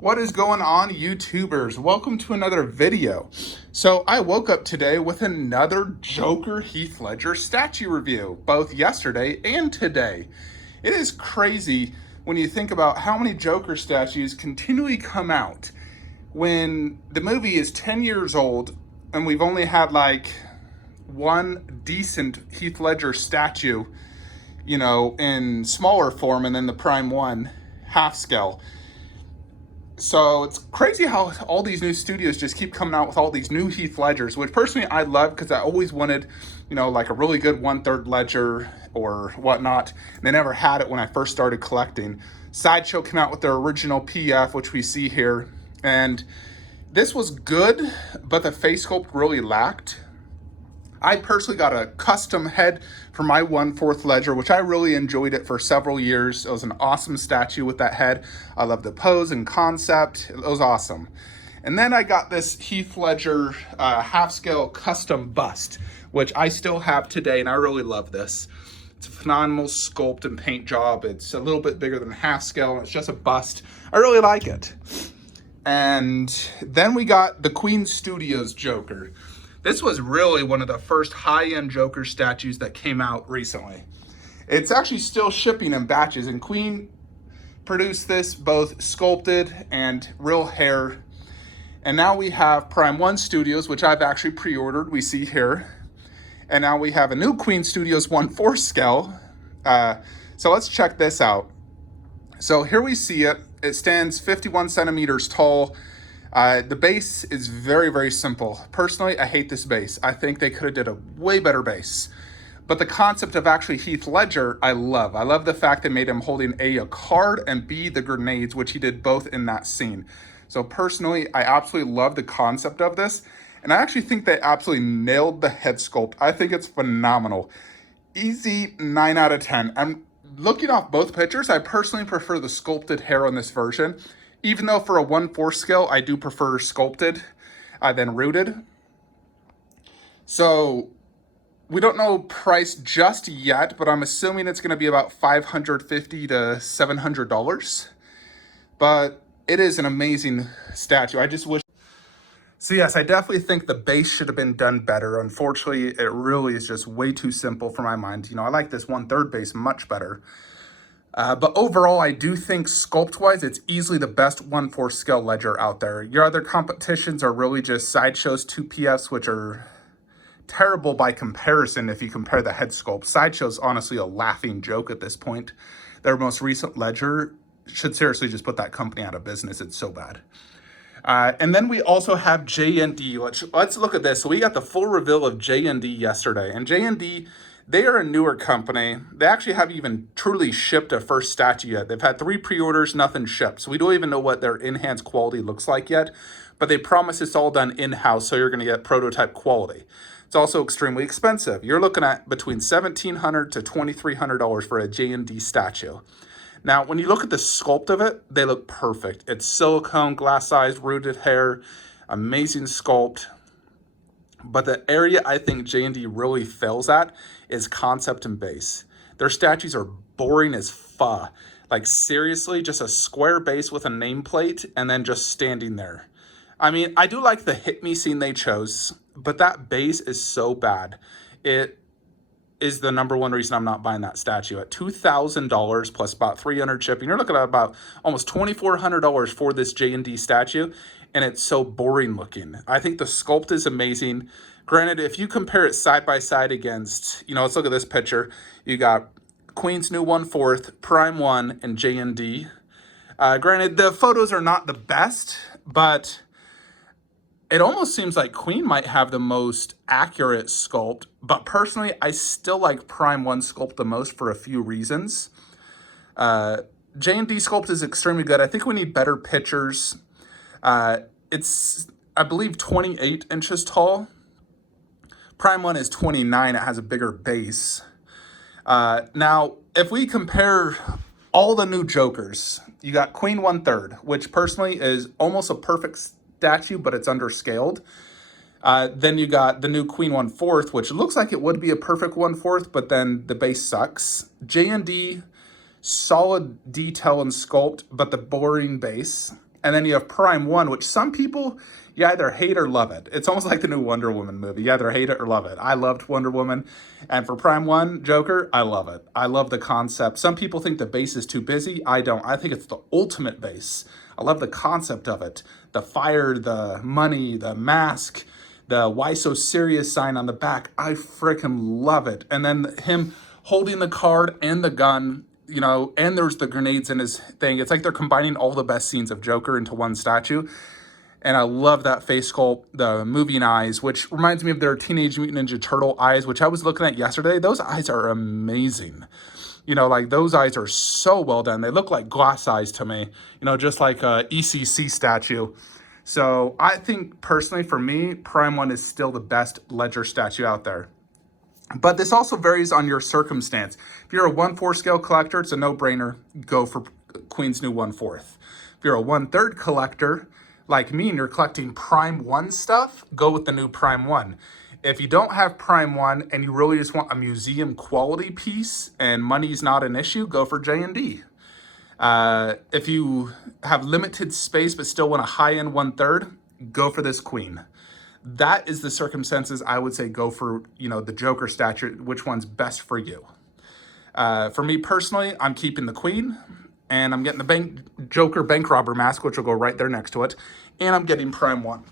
What is going on, YouTubers? Welcome to another video. So I woke up today with another Joker Heath Ledger statue review, both yesterday and today. It is crazy when you think about how many Joker statues continually come out when the movie is 10 years old and we've only had like one decent Heath Ledger statue, in smaller form, and then the Prime 1 half scale. So it's crazy how all these new studios just keep coming out with all these new Heath Ledgers, which personally I love because I always wanted, like a really good 1/3 Ledger or whatnot. And they never had it when I first started collecting. Sideshow came out with their original PF, which we see here. And this was good, but the face sculpt really lacked. I personally got a custom head for my 1/4 Ledger, which I really enjoyed it for several years. It was an awesome statue with that head. I love the pose and concept. It was awesome. And then I got this Heath Ledger half scale custom bust, which I still have today, and I really love this. It's a phenomenal sculpt and paint job. It's a little bit bigger than half scale, and it's just a bust. I really like it. And then we got the Queen Studios Joker. This was really one of the first high-end Joker statues that came out recently. It's actually still shipping in batches, and Queen produced this both sculpted and real hair. And now we have Prime 1 Studios, which I've actually pre-ordered, we see here. And now we have a new Queen Studios 1/4 scale. So let's check this out. So here we see it. It stands 51 centimeters tall. The base is very, very simple. Personally, I hate this base. I think they could have did a way better base. But the concept of actually Heath Ledger, I love. I love the fact they made him holding a card and B, the grenades, which he did both in that scene. So personally, I absolutely love the concept of this. And I actually think they absolutely nailed the head sculpt. I think it's phenomenal. Easy 9 out of 10. I'm looking off both pictures. I personally prefer the sculpted hair on this version. Even though for a 1/4 scale, I do prefer sculpted than rooted. So we don't know price just yet, but I'm assuming it's going to be about $550 to $700. But it is an amazing statue. I just wish. So yes, I definitely think the base should have been done better. Unfortunately, it really is just way too simple for my mind. I like this 1/3 base much better. But overall, I do think sculpt-wise, it's easily the best 1/4 scale Ledger out there. Your other competitions are really just Sideshow's 2 PFs, which are terrible by comparison if you compare the head sculpt. Sideshow's honestly a laughing joke at this point. Their most recent Ledger should seriously just put that company out of business. It's so bad. And then we also have J&D. Let's look at this. So we got the full reveal of J&D yesterday. And J&D, they are a newer company. They actually haven't even truly shipped a first statue yet. They've had 3 pre-orders, nothing shipped. So we don't even know what their enhanced quality looks like yet. But they promise it's all done in-house, so you're going to get prototype quality. It's also extremely expensive. You're looking at between $1,700 to $2,300 for a J&D statue. Now, when you look at the sculpt of it, they look perfect. It's silicone, glass-sized, rooted hair, amazing sculpt. But the area I think J&D really fails at is concept and base. Their statues are boring as fuh. Like seriously, just a square base with a nameplate and then just standing there. I mean, I do like the hit me scene they chose, but that base is so bad. It is the number one reason I'm not buying that statue. At $2,000 plus about $300 shipping, you're looking at about almost $2,400 for this J&D statue, and it's so boring looking. I think the sculpt is amazing. Granted, if you compare it side by side against, let's look at this picture. You got Queen's new 1/4, Prime 1, and J&D. Granted, the photos are not the best, but it almost seems like Queen might have the most accurate sculpt, but personally, I still like Prime 1 sculpt the most for a few reasons. J&D sculpt is extremely good. I think we need better pictures. It's, I believe, 28 inches tall. Prime 1 is 29. It has a bigger base. Now, if we compare all the new Jokers, you got Queen 1/3, which personally is almost a perfect statue, but it's underscaled. Then you got the new Queen 1/4, which looks like it would be a perfect 1/4, but then the base sucks. J&D, solid detail and sculpt, but the boring base. And then you have Prime 1, which some people, you either hate or love it. It's almost like the new Wonder Woman movie. You either hate it or love it. I loved Wonder Woman. And for Prime 1, Joker, I love it. I love the concept. Some people think the base is too busy. I don't. I think it's the ultimate base. I love the concept of it. The fire, the money, the mask, the why so serious sign on the back. I freaking love it. And then him holding the card and the gun, you know, and there's the grenades in his thing. It's like they're combining all the best scenes of Joker into one statue. And I love that face sculpt, the moving eyes, which reminds me of their Teenage Mutant Ninja Turtle eyes, which I was looking at yesterday. Those eyes are amazing. You know, like those eyes are so well done. They look like glass eyes to me, you know, just like a ECC statue. So I think personally for me, Prime 1 is still the best Ledger statue out there. But this also varies on your circumstance. If you're a 1/4 scale collector, it's a no-brainer. Go for Queen's New 1/4. If you're a 1/3 collector, like me, and you're collecting Prime 1 stuff, go with the new Prime 1. If you don't have Prime 1 and you really just want a museum quality piece and money's not an issue, go for J&D. If you have limited space but still want a high-end 1/3, go for this Queen. That is the circumstances I would say go for, you know, the Joker statue, which one's best for you. For me personally, I'm keeping the Queen, and I'm getting the Joker bank robber mask, which will go right there next to it, and I'm getting Prime 1.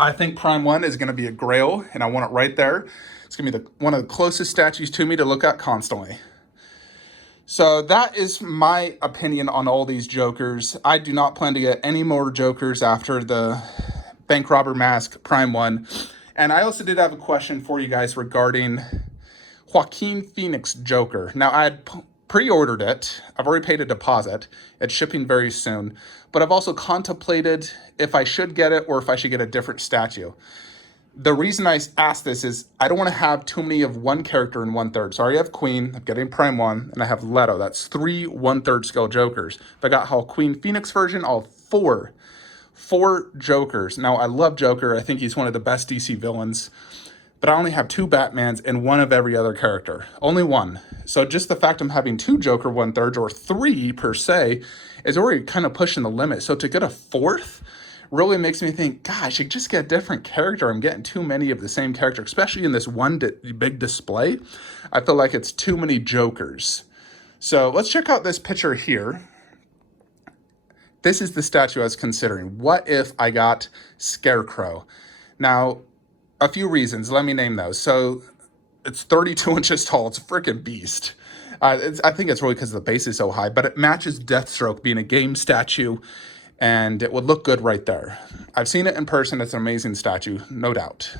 I think Prime 1 is going to be a grail, and I want it right there. It's going to be one of the closest statues to me to look at constantly. So that is my opinion on all these Jokers. I do not plan to get any more Jokers after the bank robber mask Prime 1. And I also did have a question for you guys regarding Joaquin Phoenix Joker. Now, I had pre-ordered it. I've already paid a deposit. It's shipping very soon. But I've also contemplated if I should get it or if I should get a different statue. The reason I asked this is I don't want to have too many of one character in 1/3. So I already have Queen, I'm getting Prime 1, and I have Leto. That's 3 1/3 scale Jokers. But I got Joaquin Phoenix version, all four Jokers. Now, I love Joker. I think he's one of the best DC villains. But I only have 2 Batmans and 1 of every other character. Only 1. So just the fact I'm having 2 Joker 1/3 or 3 per se is already kind of pushing the limit. So to get a 4th really makes me think, gosh, I should just get a different character. I'm getting too many of the same character, especially in this one big display. I feel like it's too many Jokers. So let's check out this picture here. This is the statue I was considering. What if I got Scarecrow? Now, a few reasons. Let me name those. So it's 32 inches tall. It's a freaking beast. I think it's really because the base is so high, but it matches Deathstroke being a game statue, and it would look good right there. I've seen it in person. It's an amazing statue, no doubt.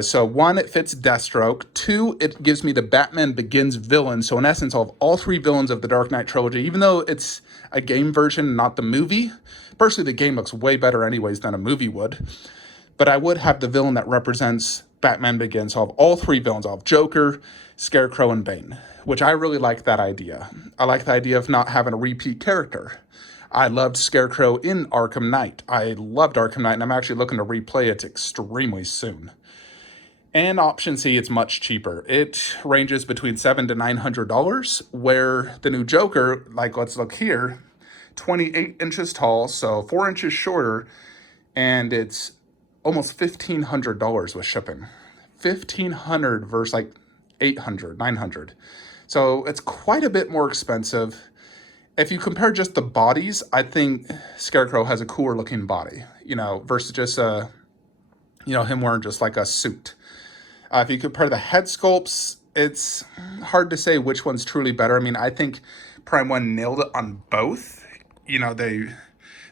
So 1, it fits Deathstroke. 2, it gives me the Batman Begins villain. So in essence, I'll have all 3 villains of the Dark Knight trilogy, even though it's a game version, not the movie. Personally, the game looks way better anyways than a movie would. But I would have the villain that represents Batman Begins. So I'll have all 3 villains. I'll have Joker, Scarecrow, and Bane, which I really like that idea. I like the idea of not having a repeat character. I loved Scarecrow in Arkham Knight. I loved Arkham Knight, and I'm actually looking to replay it extremely soon. And option C, it's much cheaper. It ranges between $700 to $900, where the new Joker, like let's look here, 28 inches tall, so 4 inches shorter, and it's almost $1,500 with shipping. $1,500 versus like $800, $900. So it's quite a bit more expensive. If you compare just the bodies, I think Scarecrow has a cooler looking body, you know, versus just him wearing just like a suit. If you compare the head sculpts, it's hard to say which one's truly better. I mean, I think Prime 1 nailed it on both. You know, the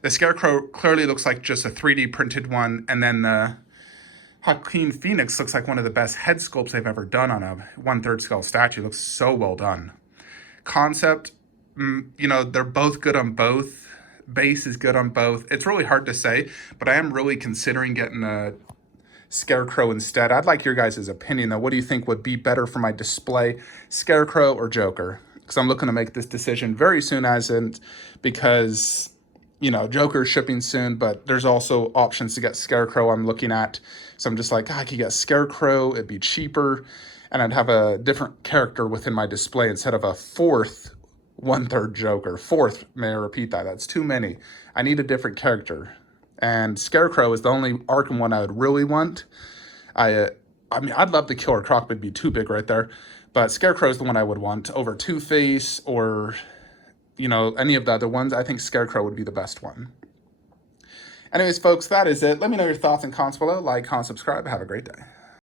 Scarecrow clearly looks like just a 3D printed one, and then the Joaquin Phoenix looks like one of the best head sculpts they've ever done on a 1/3 scale statue. It looks so well done. Concept, you know, they're both good on both. Base is good on both. It's really hard to say, but I am really considering getting a Scarecrow instead. I'd like your guys' opinion, though. What do you think would be better for my display, Scarecrow or Joker? Because I'm looking to make this decision very soon, because, you know, Joker's shipping soon, but there's also options to get Scarecrow I'm looking at. So I'm just like, I could get Scarecrow, it'd be cheaper, and I'd have a different character within my display instead of a 4th 1/3 Joker. Fourth, may I repeat that? That's too many. I need a different character. And Scarecrow is the only Arkham one I would really want. I mean, I'd love the Killer Croc, but it'd be too big right there. But Scarecrow is the one I would want over Two-Face or, you know, any of the other ones. I think Scarecrow would be the best one. Anyways, folks, that is it. Let me know your thoughts and comments below. Like, comment, subscribe. Have a great day.